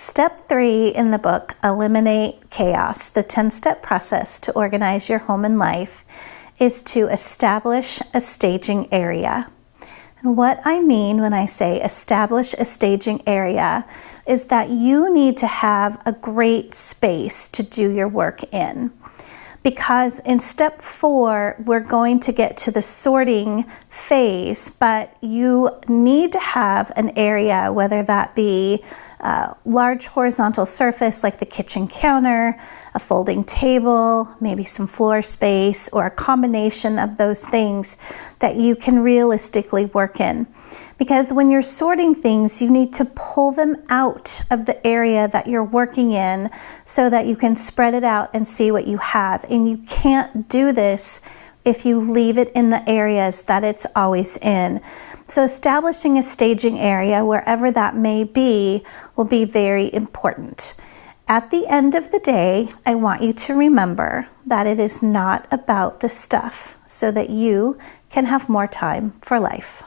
Step 3 in the book, Eliminate Chaos, the 10-step process to organize your home and life, is to establish a staging area. And what I mean when I say establish a staging area is that you need to have a great space to do your work in. Because in step 4, we're going to get to the sorting phase, but you need to have an area, whether that be a large horizontal surface like the kitchen counter, a folding table, maybe some floor space, or a combination of those things that you can realistically work in. Because when you're sorting things, you need to pull them out of the area that you're working in so that you can spread it out and see what you have. And you can't do this if you leave it in the areas that it's always in. So establishing a staging area, wherever that may be, will be very important. At the end of the day, I want you to remember that it is not about the stuff, so that you can have more time for life.